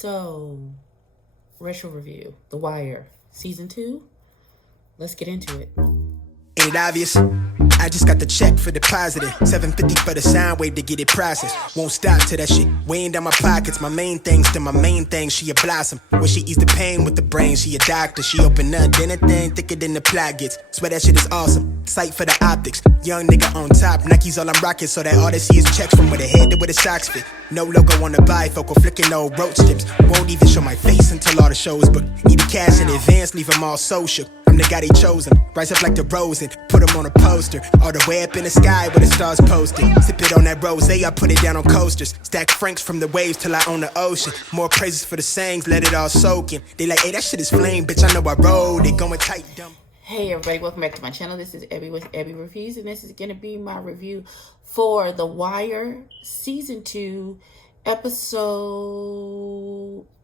So, retro review, The Wire, season 2. Let's get into it. Ain't it obvious? I just got the check for depositing. $750 for the sound wave to get it processed. Won't stop till that shit weighing down my pockets. My main thing, still my main thing. She a blossom. When she ease the pain with the brain, she a doctor. She open up, then a thing thicker than the plot gets. Swear that shit is awesome. Sight for the optics. Young nigga on top. Nike's all I'm rocking, so that all they see is checks from where the head to where the socks fit. No logo on the bifocal, flicking no roach tips. Won't even show my face until all the shows book. Need the cash in advance, leave them all so shook. I'm the guy they chosen. Rise up like the rose and put them on a poster. All the way up in the sky where the stars posted. Sip it on that rose, I put it down on coasters. Stack francs from the waves till I own the ocean. More praises for the sayings, let it all soak in. They like, hey, that shit is flame, bitch, I know I rode it. Going tight, dumb. Hey everybody, welcome back to my channel. This is EBBIE with EBBIE Reviews, and this is going to be my review for The Wire Season 2, Episode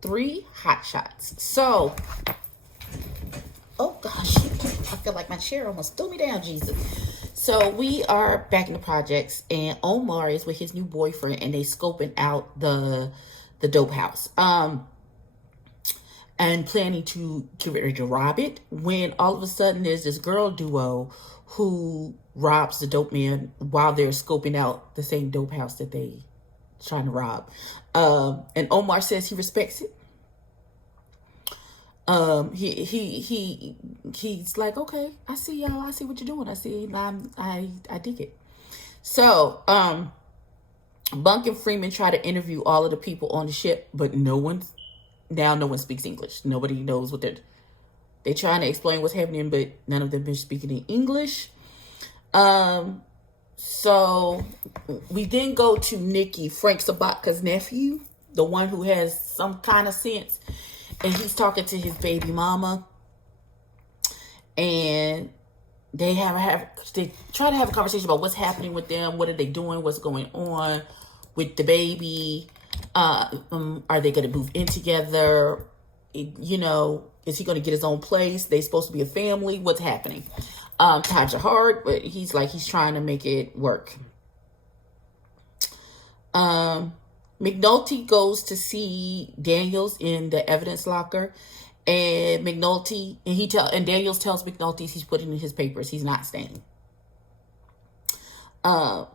3, Hot Shots. So, oh gosh, I feel like my chair almost threw me down, Jesus. So we are back in the projects, and Omar is with his new boyfriend, and they scoping out the dope house. And planning to get ready to rob it, when all of a sudden there's this girl duo who robs the dope man while they're scoping out the same dope house that they trying to rob. And Omar says he respects it. He's like, okay, I see y'all, I see what you're doing, I dig it. So Bunk and Freeman try to interview all of the people on the ship, but no one speaks English. Nobody knows what they're trying to explain what's happening, but none of them are speaking in English. So we then go to Nikki, Frank Sabaka's nephew, the one who has some kind of sense, and he's talking to his baby mama, and they try to have a conversation about what's happening with them, what are they doing, what's going on with the baby. Are they going to move in together? You know, is he going to get his own place? They supposed to be a family. What's happening? Times are hard, but he's trying to make it work. McNulty goes to see Daniels in the evidence locker, and Daniels tells McNulty he's putting in his papers. He's not staying. Omar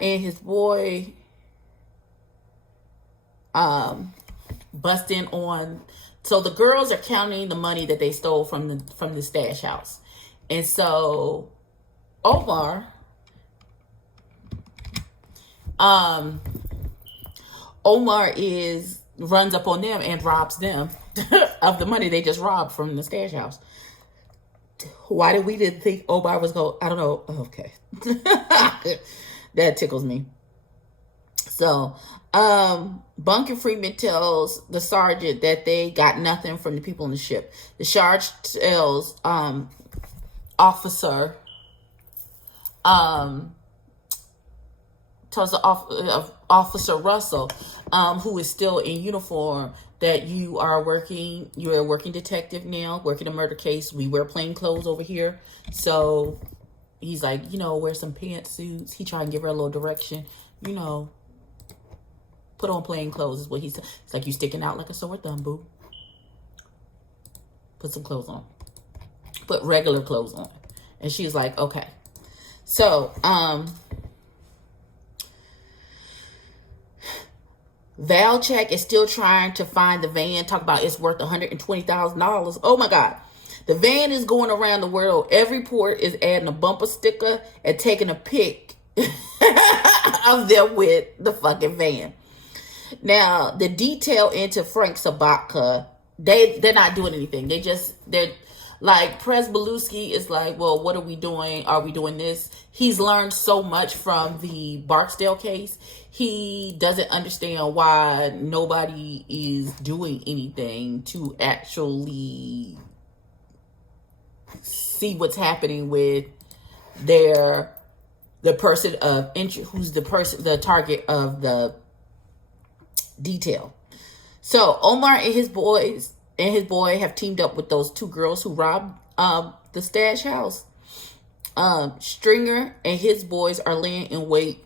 and his boy bust in on, so the girls are counting the money that they stole from the stash house, and so Omar runs up on them and robs them of the money they just robbed from the stash house. Why did we didn't think Omar was going? I don't know. Okay. That tickles me. So, Bunk and Freeman tells the sergeant that they got nothing from the people on the ship. The sergeant tells Officer Russell, who is still in uniform, that you're a working detective now, working a murder case. We wear plain clothes over here. So he's like, wear some pantsuits. He try and give her a little direction, put on plain clothes is what he said. It's like you sticking out like a sore thumb, boo. Put some clothes on. Put regular clothes on. And she's like, okay. So, Valchek is still trying to find the van. Talk about it's worth $120,000. Oh my God. The van is going around the world. Every port is adding a bumper sticker and taking a pic of them with the fucking van. Now, the detail into Frank Sabaka, they're not doing anything. They're like, Prez Belusky is like, well, what are we doing? Are we doing this? He's learned so much from the Barksdale case. He doesn't understand why nobody is doing anything to actually see what's happening with the person of interest, who's the target of the detail. So Omar and his boy have teamed up with those two girls who robbed the stash house. Stringer and his boys are laying in wait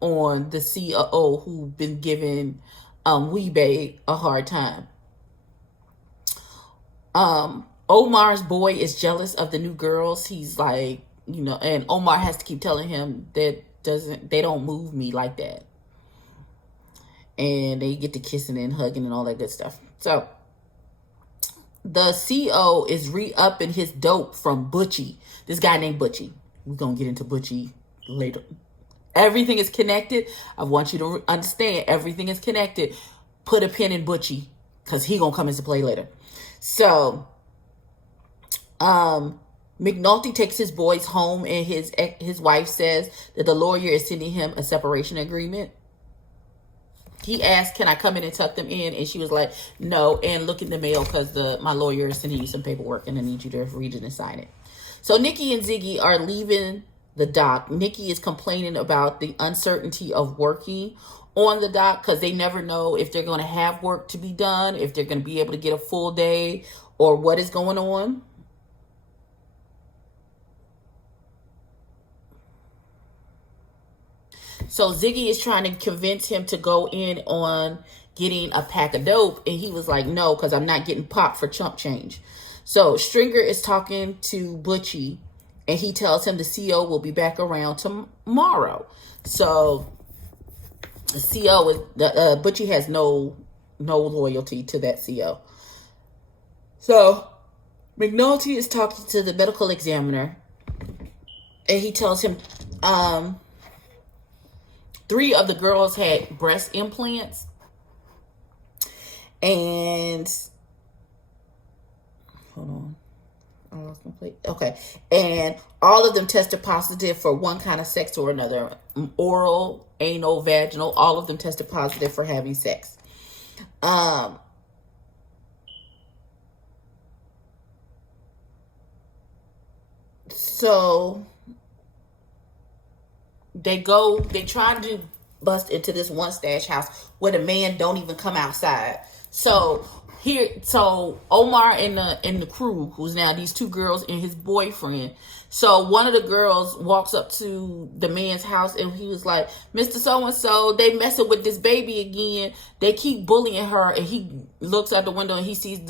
on the COO, who've been given Weebay a hard time. Omar's boy is jealous of the new girls. He's like, and Omar has to keep telling him that they don't move me like that. And they get to kissing and hugging and all that good stuff. So the CO is re-upping his dope from Butchie. This guy named Butchie. We're going to get into Butchie later. Everything is connected. I want you to understand everything is connected. Put a pin in Butchie because he going to come into play later. So McNulty takes his boys home and his wife says that the lawyer is sending him a separation agreement. He asked, can I come in and tuck them in? And she was like, no. And look in the mail because my lawyer is sending you some paperwork and I need you to read it and sign it. So Nikki and Ziggy are leaving the dock. Nikki is complaining about the uncertainty of working on the dock because they never know if they're going to have work to be done, if they're going to be able to get a full day or what is going on. So Ziggy is trying to convince him to go in on getting a pack of dope. And he was like, no, because I'm not getting popped for chump change. So Stringer is talking to Butchie. And he tells him the CO will be back around tomorrow. So the CO is, Butchie has no loyalty to that CO. So McNulty is talking to the medical examiner. And he tells him, 3 of the girls had breast implants. And hold on. I lost my plate. Okay. And all of them tested positive for one kind of sex or another. Oral, anal, vaginal. All of them tested positive for having sex. So they try to bust into this one stash house where the man don't even come outside. So Omar and the crew, who's now these 2 girls and his boyfriend. So one of the girls walks up to the man's house and he was like, Mr. So-and-so, they messing with this baby again. They keep bullying her. And he looks out the window and he sees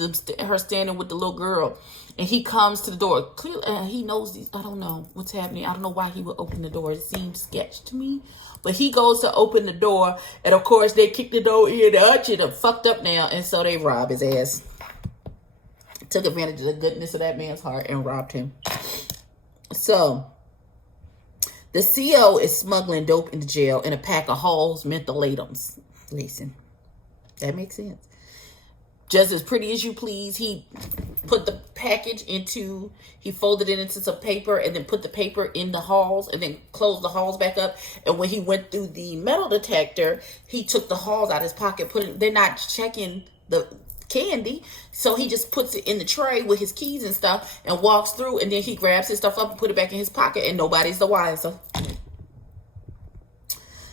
her standing with the little girl. And he comes to the door. Clearly, he knows these. I don't know what's happening. I don't know why he would open the door. It seems sketch to me. But he goes to open the door. And, of course, they kick the door in. The urchin are fucked up now. And so they rob his ass. Took advantage of the goodness of that man's heart and robbed him. So the CO is smuggling dope into jail in a pack of Hall's mentholatums. Listen, that makes sense. Just as pretty as you please, he put the package he folded it into some paper and then put the paper in the Halls and then closed the Halls back up. And when he went through the metal detector, he took the Halls out of his pocket, they're not checking the candy. So he just puts it in the tray with his keys and stuff and walks through and then he grabs his stuff up and put it back in his pocket and nobody's the wiser.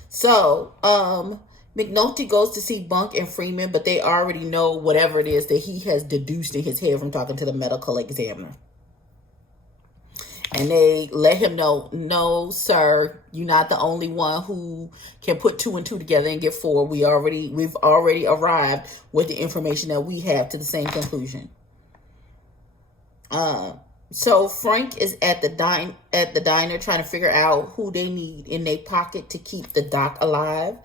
So, McNulty goes to see Bunk and Freeman, but they already know whatever it is that he has deduced in his head from talking to the medical examiner. And they let him know, no, sir, you're not the only one who can put 2 and 2 together and get 4. We've already arrived with the information that we have to the same conclusion. So Frank is at the diner trying to figure out who they need in their pocket to keep the doc alive.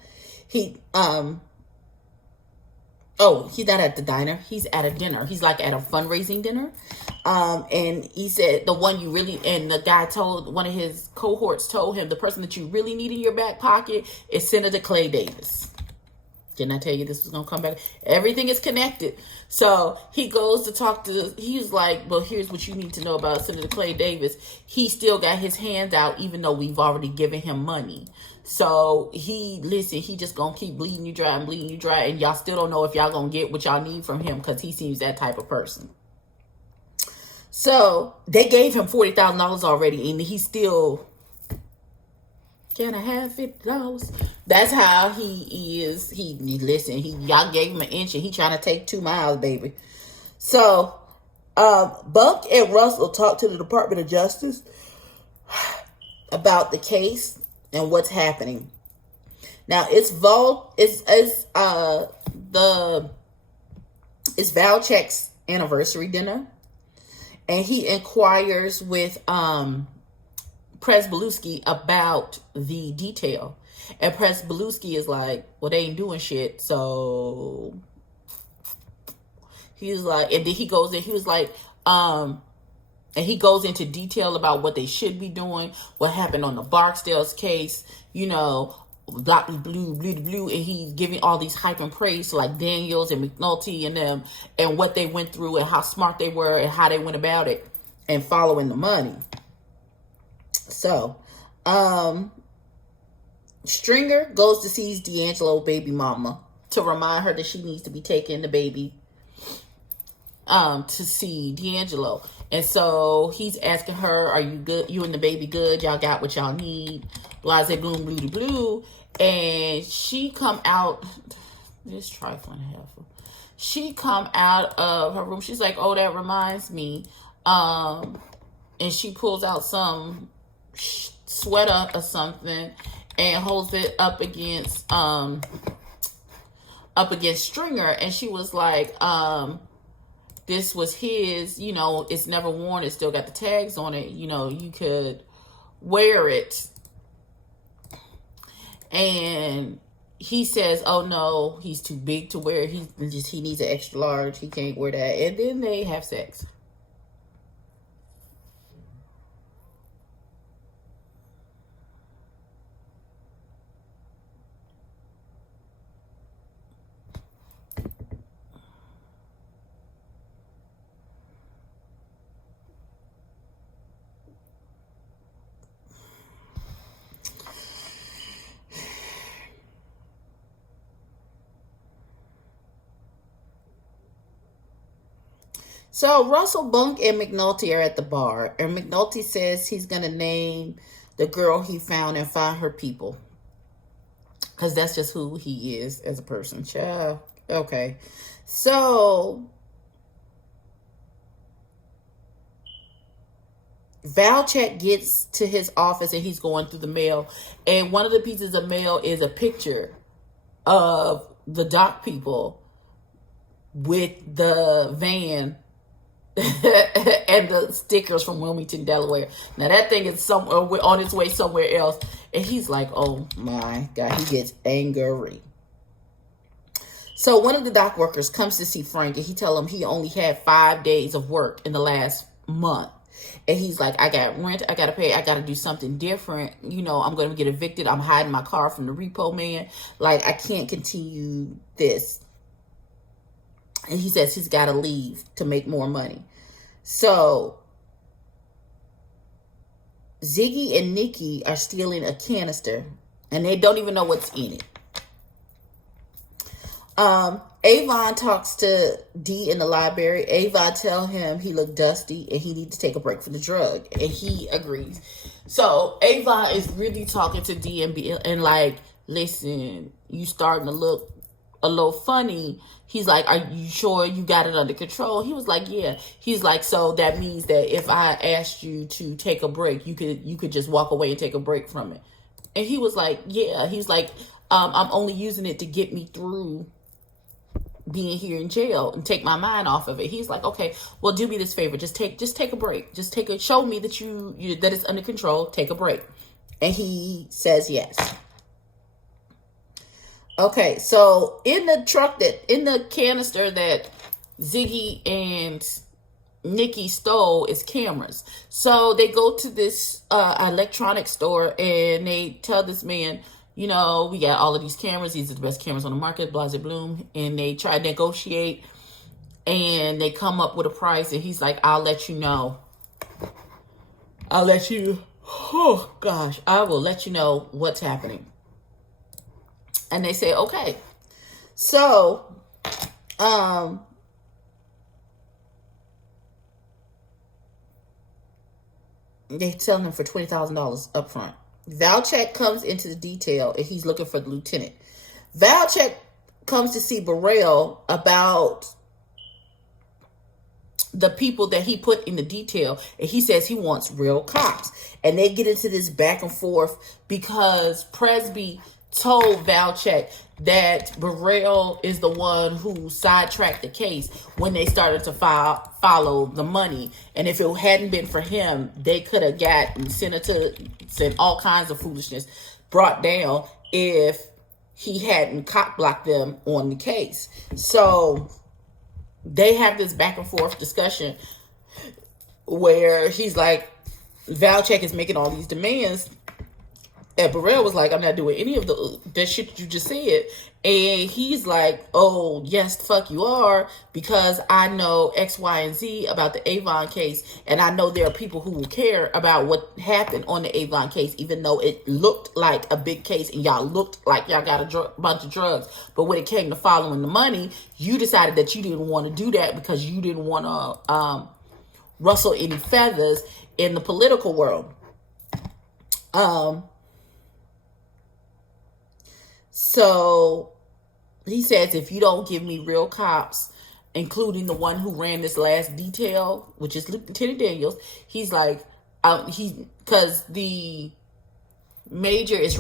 He's not at the diner. He's at a dinner. He's like at a fundraising dinner. And he said and the guy one of his cohorts told him, the person that you really need in your back pocket is Senator Clay Davis. Didn't I tell you this was going to come back? Everything is connected. So he goes to he's like, well, here's what you need to know about Senator Clay Davis. He still got his hands out, even though we've already given him money. So he just going to keep bleeding you dry. And y'all still don't know if y'all going to get what y'all need from him because he seems that type of person. So they gave him $40,000 already. And he's still, can I have $50? That's how he is. Y'all gave him an inch and he trying to take 2 miles, baby. So Buck and Russell talk to the Department of Justice about the case and what's happening. Now it's Valchek's anniversary dinner, and he inquires with Presbeluski about the detail. And Presbeluski is like, well, they ain't doing shit. So he's like, and then he goes in, he was like, and he goes into detail about what they should be doing, what happened on the Barksdale's case, you know, Dr. Blue, and he's giving all these hype and praise to like Daniels and McNulty and them, and what they went through and how smart they were and how they went about it and following the money. So, Stringer goes to see D'Angelo baby mama to remind her that she needs to be taking the baby to see D'Angelo. And so he's asking her, are you good? You and the baby good? Y'all got what y'all need? Blase bloom, blue, blue. And she come out, this trifling heifer. She come out of her room. She's like, oh, that reminds me. And she pulls out some sweater or something and holds it up against Stringer. And she was like, this was his, you know, it's never worn. It still got the tags on it. You know, you could wear it. And he says, oh no, he's too big to wear. He needs an extra large. He can't wear that. And then they have sex. So Russell Bunk and McNulty are at the bar, and McNulty says he's going to name the girl he found and find her people. Because that's just who he is as a person. Child. Okay. So Valchek gets to his office and he's going through the mail. And one of the pieces of mail is a picture of the dock people with the van and the stickers from Wilmington, Delaware. Now that thing is somewhere on its way somewhere else, and he's like, "Oh my God!" He gets angry. So one of the dock workers comes to see Frank, and he tells him he only had 5 days of work in the last month, and he's like, "I got rent, I got to pay, I got to do something different. You know, I'm going to get evicted. I'm hiding my car from the repo man. Like, I can't continue this." And he says he's got to leave to make more money. So Ziggy and Nikki are stealing a canister, and they don't even know what's in it. Avon talks to D in the library. Avon tells him he looked dusty and he needs to take a break from the drug, and he agrees. So Avon is really talking to D and like, listen, you starting to look a little funny. He's like, are you sure you got it under control? He was like, yeah. He's like, so that means that if I asked you to take a break, you could just walk away and take a break from it. And he was like, yeah. He's like, I'm only using it to get me through being here in jail and take my mind off of it. He's like, okay, well, do me this favor. Just take a break. Show me that that it's under control. Take a break. And he says yes. Okay, so in the canister that Ziggy and Nikki stole is cameras. So they go to this electronics store and they tell this man, you know, we got all of these cameras. These are the best cameras on the market, Blase Bloom. And they try to negotiate and they come up with a price. And he's like, I'll let you know. I will let you know what's happening. And they say, okay. So, they tell him for $20,000 up front. Valchek comes into the detail and he's looking for the lieutenant. Valchek comes to see Burrell about the people that he put in the detail, and he says he wants real cops. And they get into this back and forth because Presby told Valchek that Burrell is the one who sidetracked the case when they started to follow the money. And if it hadn't been for him, they could have gotten sent all kinds of foolishness brought down if he hadn't cock blocked them on the case. So they have this back and forth discussion where he's like, Valchek is making all these demands. And Burrell was like, I'm not doing any of that shit you just said. And he's like, oh, yes, fuck you are, because I know X, Y, and Z about the Avon case. And I know there are people who will care about what happened on the Avon case, even though it looked like a big case and y'all looked like y'all got a bunch of drugs. But when it came to following the money, you decided that you didn't want to do that because you didn't want to rustle any feathers in the political world. So he says, if you don't give me real cops, including the one who ran this last detail, which is Lieutenant Daniels, he's like, because the major is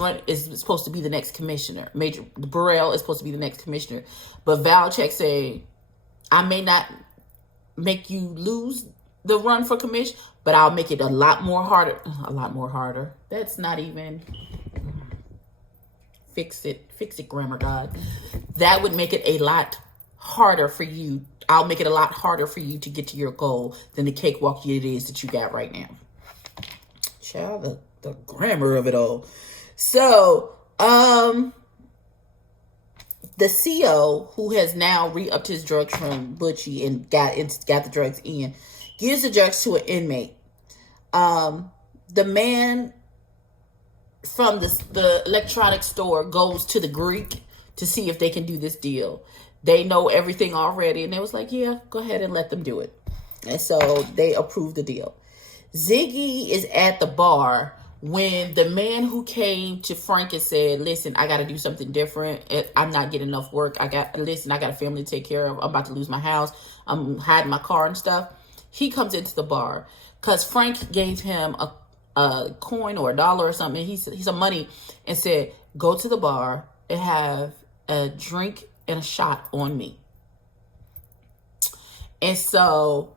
supposed to be the next commissioner. Major Burrell is supposed to be the next commissioner, but Valchek saying, I may not make you lose the run for commission, but I'll make it a lot more harder. That's not even. Fix it, grammar god. That would make it a lot harder for you. I'll make it a lot harder for you to get to your goal than the cakewalk it is that you got right now. Child, the grammar of it all. So, the CO, who has now re-upped his drugs from Butchie and got the drugs in, gives the drugs to an inmate. The man from the electronics store goes to the Greek to see if they can do this deal. They know everything already, and they was like, yeah, go ahead and let them do it. And so they approved the deal. Ziggy is at the bar when the man who came to Frank and said, listen, I got to do something different. I'm not getting enough work. I got a family to take care of. I'm about to lose my house. I'm hiding my car and stuff. He comes into the bar because Frank gave him a coin or $1 or something. He's some money and said, go to the bar and have a drink and a shot on me. And so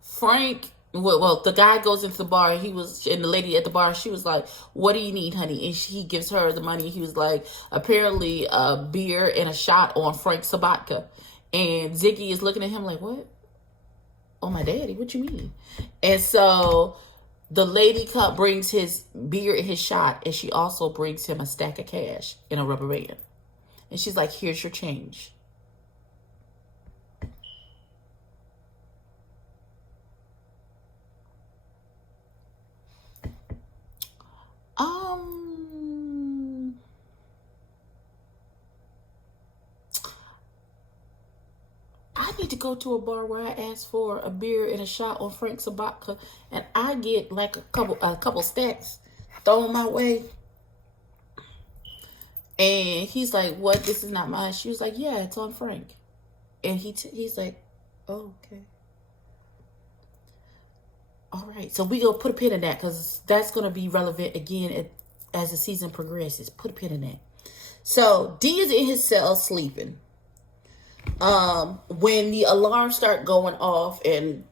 Frank, well, the guy goes into the bar, and the lady at the bar, she was like, what do you need, honey? And he gives her the money. He was like, apparently a beer and a shot on Frank Sabatka. And Ziggy is looking at him like, what? Oh, my daddy, what you mean? And so the lady brings his beer and his shot, and she also brings him a stack of cash in a rubber band. And she's like, here's your change. I need to go to a bar where I ask for a beer and a shot on Frank Sabatka, and I get like a couple stacks thrown my way. And he's like, what? This is not mine. She was like, yeah, it's on Frank. And he's like, oh, okay. All right. So we going to put a pin in that because that's going to be relevant again as the season progresses. Put a pin in that. So D is in his cell sleeping. When the alarms start going off and,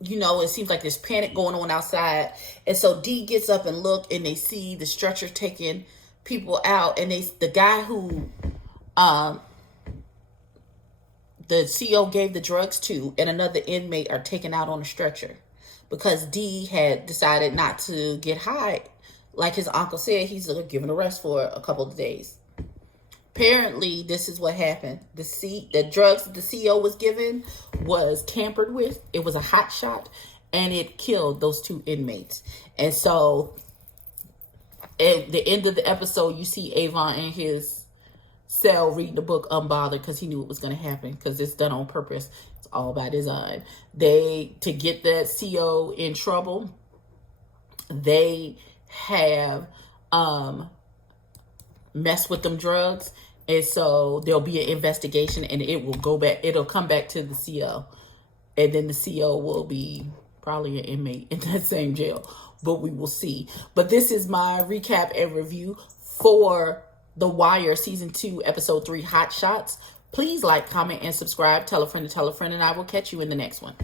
it seems like there's panic going on outside. And so D gets up and look, and they see the stretcher taking people out, and the guy who the CO gave the drugs to and another inmate are taken out on a stretcher because D had decided not to get high. Like his uncle said, he's given a rest for a couple of days. Apparently, this is what happened. The drugs that the CO was given was tampered with. It was a hot shot, and it killed those two inmates. And so at the end of the episode, you see Avon in his cell reading the book Unbothered because he knew it was going to happen because it's done on purpose. It's all by design. To get that CO in trouble, they have messed with them drugs. And so there'll be an investigation, and it'll come back to the CO. And then the CO will be probably an inmate in that same jail. But we will see. But this is my recap and review for The Wire Season 2, Episode 3, Hot Shots. Please like, comment, and subscribe. Tell a friend to tell a friend, and I will catch you in the next one.